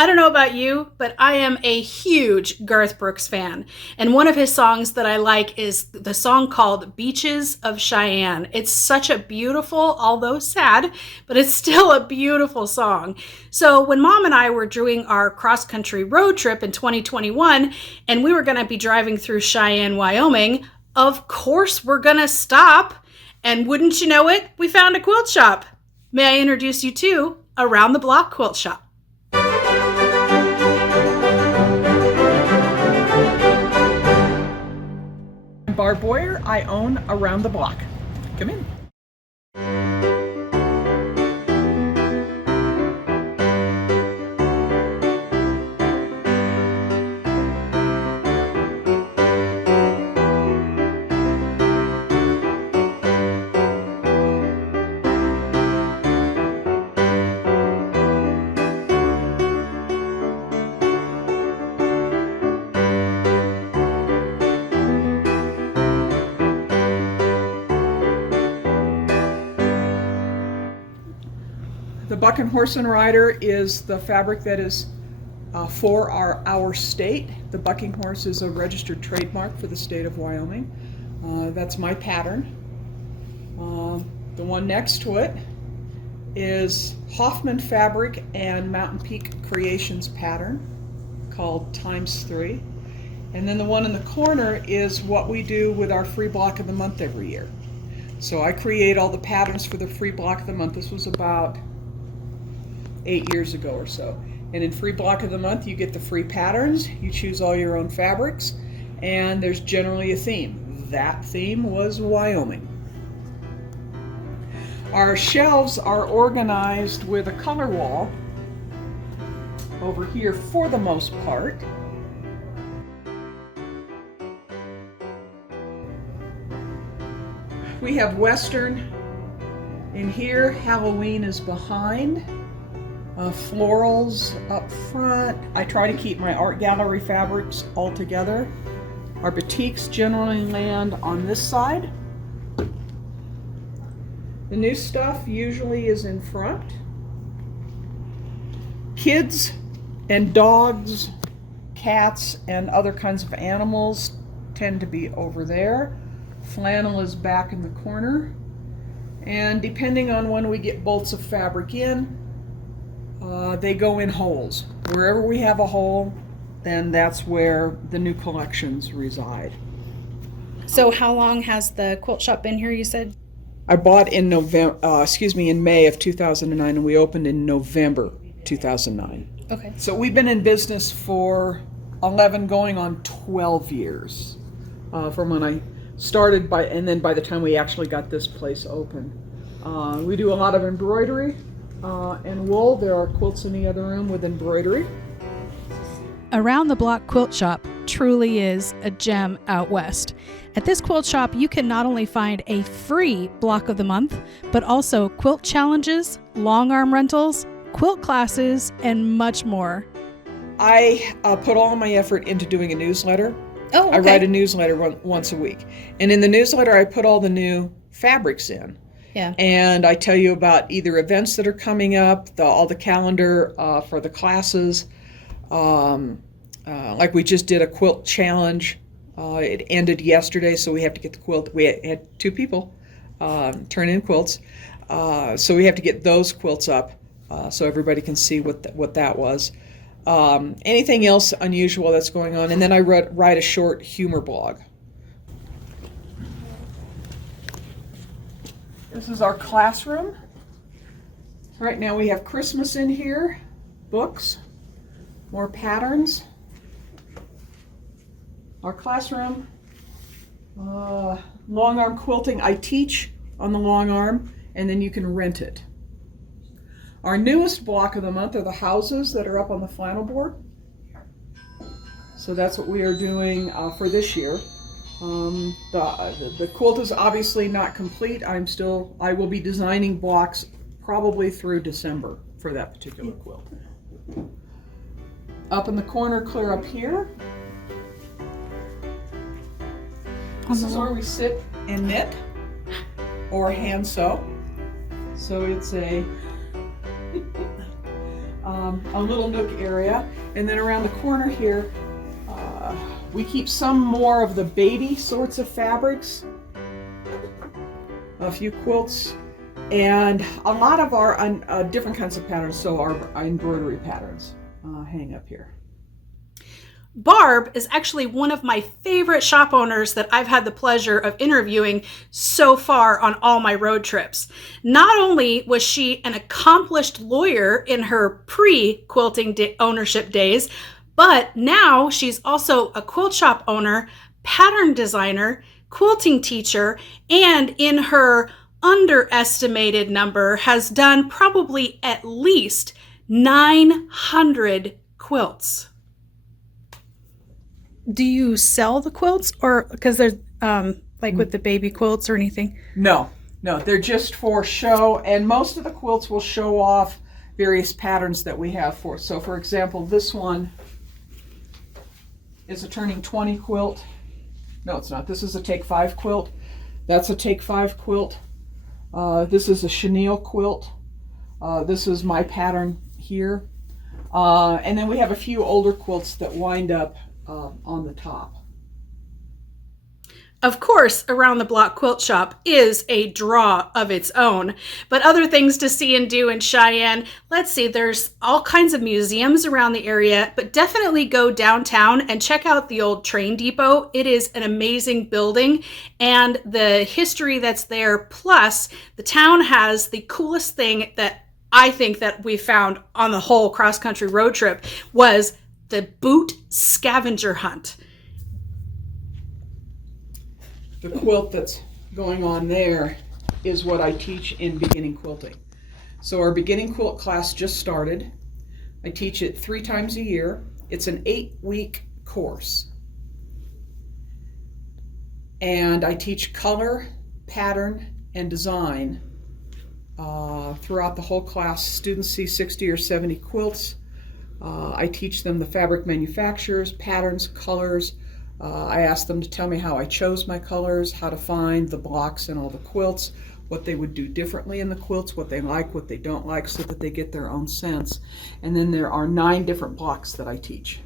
I don't know about you, but I am a huge Garth Brooks fan. And one of his songs that I like is the song called Beaches of Cheyenne. It's such a beautiful, although sad, but it's still a beautiful song. So when Mom and I were doing our cross-country road trip in 2021, and we were going to be driving through Cheyenne, Wyoming, of course we're going to stop. And wouldn't you know it, we found a quilt shop. May I introduce you to Around the Block Quilt Shop. Barb Boyer. I own Around the Block. Come in. The Buck and Horse and Rider is the fabric that is for our state. The bucking horse is a registered trademark for the state of Wyoming. That's my pattern. The one next to it is Hoffman Fabric and Mountain Peak Creations pattern called ×3. And then the one in the corner is what we do with our free block of the month every year. So I create all the patterns for the free block of the month. This was about 8 years ago or so. And in free block of the month, you get the free patterns, you choose all your own fabrics, and there's generally a theme. That theme was Wyoming. Our shelves are organized with a color wall over here for the most part. We have Western in here, Halloween is behind. Florals up front. I try to keep my art gallery fabrics all together. Our batiks generally land on this side. The new stuff usually is in front. Kids and dogs, cats, and other kinds of animals tend to be over there. Flannel is back in the corner. And depending on when we get bolts of fabric in, they go in holes. Wherever we have a hole, then that's where the new collections reside. So how long has the quilt shop been here, you said? I bought in in May of 2009, and we opened in November 2009. Okay. So we've been in business for 11 going on 12 years from when I started and then by the time we actually got this place open. We do a lot of embroidery and wool. There are quilts in the other room with embroidery. Around the Block Quilt Shop truly is a gem out west. At this quilt shop, you can not only find a free block of the month, but also quilt challenges, long arm rentals, quilt classes, and much more. I put all my effort into doing a newsletter. Oh, okay. I write a newsletter once a week. And in the newsletter, I put all the new fabrics in. Yeah. And I tell you about either events that are coming up, all the calendar for the classes. Like we just did a quilt challenge. It ended yesterday, so we have to get the quilt. We had 2 people turn in quilts. So we have to get those quilts up so everybody can see what that was. Anything else unusual that's going on. And then I write a short humor blog. This is our classroom. Right now we have Christmas in here, books, more patterns. Our classroom, long arm quilting. I teach on the long arm, and then you can rent it. Our newest block of the month are the houses that are up on the flannel board. So that's what we are doing for this year. The quilt is obviously not complete. I will be designing blocks probably through December for that particular quilt. Up in the corner, clear up here. This is where we sit and knit or hand sew. So it's a a little nook area. And then around the corner here, we keep some more of the baby sorts of fabrics, a few quilts, and a lot of our different kinds of patterns, so our embroidery patterns hang up here. Barb is actually one of my favorite shop owners that I've had the pleasure of interviewing so far on all my road trips. Not only was she an accomplished lawyer in her pre-quilting ownership days, but now she's also a quilt shop owner, pattern designer, quilting teacher, and in her underestimated number has done probably at least 900 quilts. Do you sell the quilts, or because there's like with the baby quilts or anything? No, they're just for show, and most of the quilts will show off various patterns that we have for. So for example, this one is a turning 20 quilt. No, it's not. This is a take 5 quilt. That's a take 5 quilt. This is a chenille quilt. This is my pattern here. And then we have a few older quilts that wind up on the top. Of course, Around the Block Quilt Shop is a draw of its own, but other things to see and do in Cheyenne, let's see, there's all kinds of museums around the area, but definitely go downtown and check out the old train depot. It is an amazing building, and the history that's there, plus the town has the coolest thing that I think that we found on the whole cross-country road trip was the boot scavenger hunt. The quilt that's going on there is what I teach in beginning quilting. So our beginning quilt class just started. I teach it 3 times a year. It's an 8-week course. And I teach color, pattern, and design throughout the whole class. Students see 60 or 70 quilts. I teach them the fabric manufacturers, patterns, colors. I ask them to tell me how I chose my colors, how to find the blocks in all the quilts, what they would do differently in the quilts, what they like, what they don't like, so that they get their own sense. And then there are 9 different blocks that I teach.